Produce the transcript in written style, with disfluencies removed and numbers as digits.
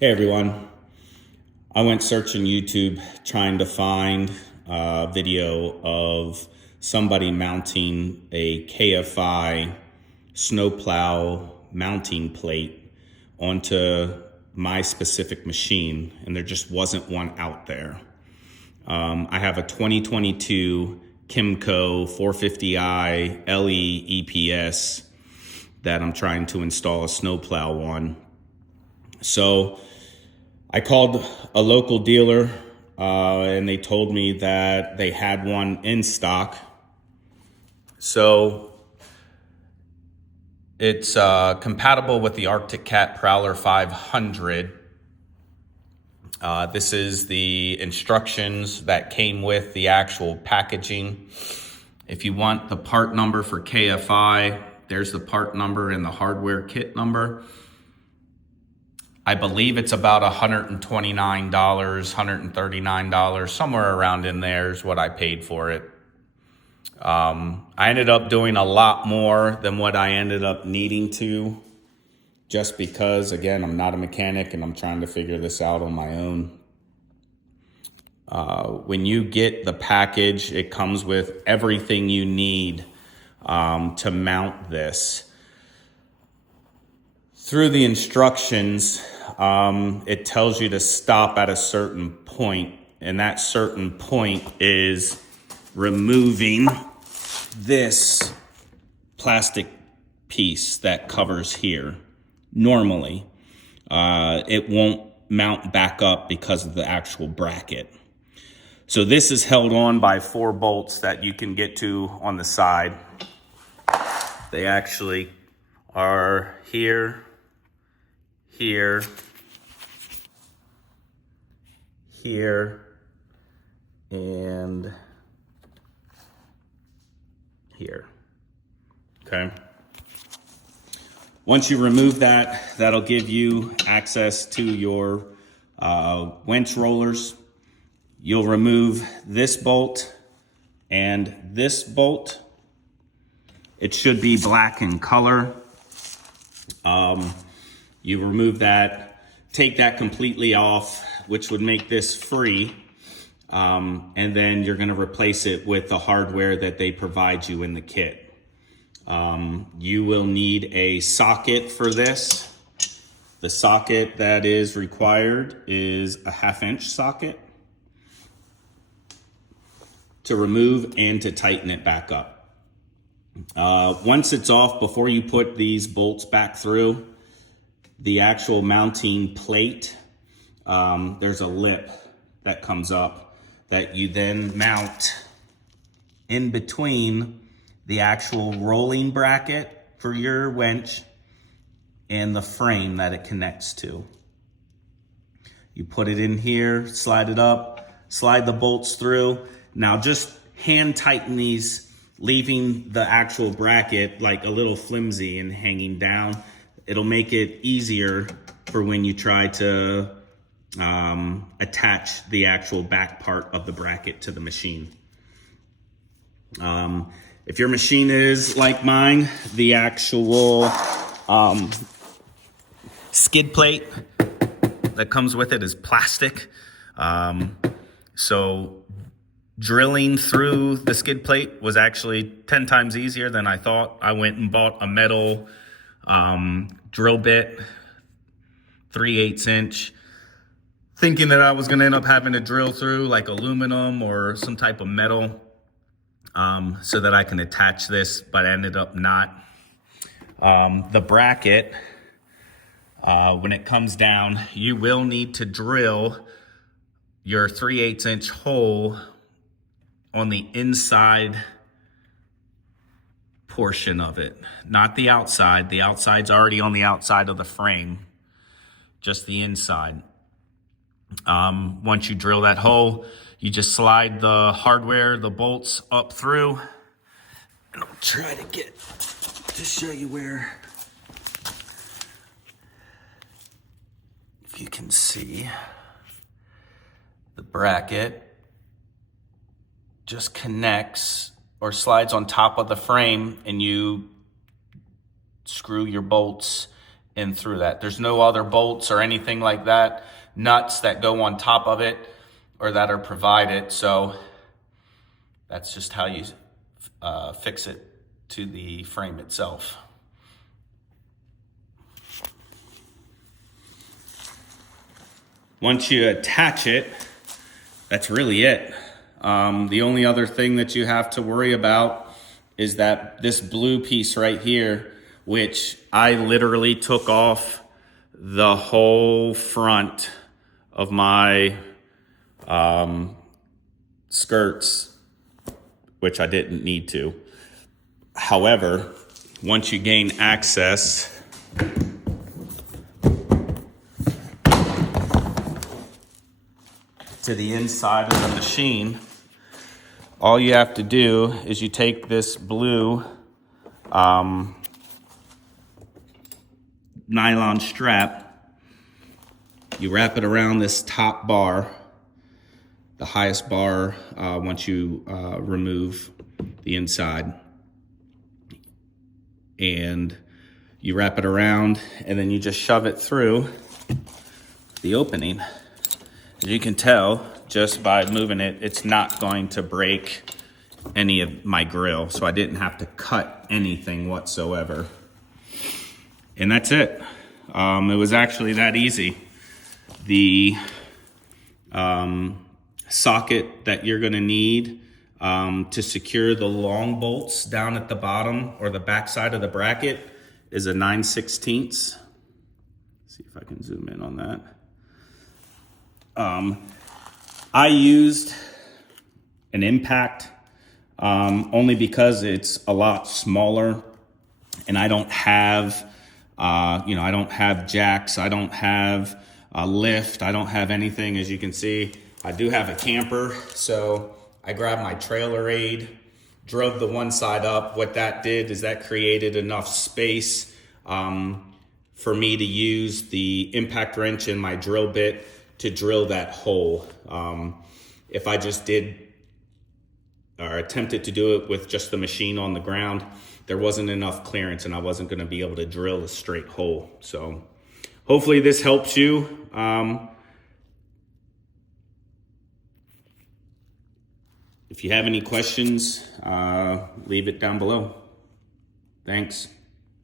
Hey everyone, I went searching YouTube trying to find a video of somebody mounting a KFI snowplow mounting plate onto my specific machine, and there just wasn't one out there. I have a 2022 Kymco 450i LE EPS that I'm trying to install a snowplow on. So I called a local dealer and they told me that they had one in stock. So it's compatible with the Arctic Cat Prowler 500. This is the instructions that came with the actual packaging. If you want the part number for KFI, there's the part number and the hardware kit number. I believe it's about $129, $139, somewhere around in there is what I paid for it. I ended up doing a lot more than what I ended up needing to, just because, again, I'm not a mechanic and I'm trying to figure this out on my own. When you get the package, it comes with everything you need to mount this. Through the instructions, it tells you to stop at a certain point, and that certain point is removing this plastic piece that covers here. Normally, it won't mount back up because of the actual bracket. So this is held on by 4 bolts that you can get to on the side. They actually are here, here, here, and here, okay? Once you remove that, that'll give you access to your winch rollers. You'll remove this bolt and this bolt. It should be black in color. You remove that, take that completely off, which would make this free. And then you're gonna replace it with the hardware that they provide you in the kit. You will need a socket for this. The socket that is required is a 1/2" socket to remove and to tighten it back up. Once it's off, before you put these bolts back through, the actual mounting plate, there's a lip that comes up that you then mount in between the actual rolling bracket for your winch and the frame that it connects to. You put it in here, slide it up, slide the bolts through. Now just hand tighten these, leaving the actual bracket like a little flimsy and hanging down. It'll make it easier for when you try to attach the actual back part of the bracket to the machine. If your machine is like mine, the actual skid plate that comes with it is plastic. So drilling through the skid plate was actually 10 times easier than I thought. I went and bought a metal drill bit, 3/8 inch, thinking that I was gonna end up having to drill through like aluminum or some type of metal so that I can attach this, but I ended up not. The bracket, when it comes down, you will need to drill your 3/8 inch hole on the inside portion of it, not the outside. The outside's already on the outside of the frame, just the inside. Once you drill that hole, you just slide the hardware, the bolts up through. And I'll try to show you where, if you can see, the bracket just connects or slides on top of the frame, and you screw your bolts in through that. There's no other bolts or anything like that, nuts that go on top of it or that are provided. So that's just how you fix it to the frame itself. Once you attach it, that's really it. The only other thing that you have to worry about is that this blue piece right here, which I literally took off the whole front of my skirts, which I didn't need to. However, once you gain access to the inside of the machine, all you have to do is you take this blue nylon strap, you wrap it around this top bar, the highest bar once you remove the inside, and you wrap it around, and then you just shove it through the opening. As you can tell, just by moving it, it's not going to break any of my grill, so I didn't have to cut anything whatsoever. And that's it. It was actually that easy. The socket that you're gonna need to secure the long bolts down at the bottom or the back side of the bracket is a 9/16. See if I can zoom in on that. I used an impact only because it's a lot smaller, and I don't have, I don't have jacks, I don't have a lift, I don't have anything. As you can see, I do have a camper, so I grabbed my trailer aid, drove the one side up. What that did is that created enough space for me to use the impact wrench and my drill bit to drill that hole. If I just did or attempted to do it with just the machine on the ground, there wasn't enough clearance and I wasn't gonna be able to drill a straight hole. So hopefully this helps you. If you have any questions, leave it down below. Thanks.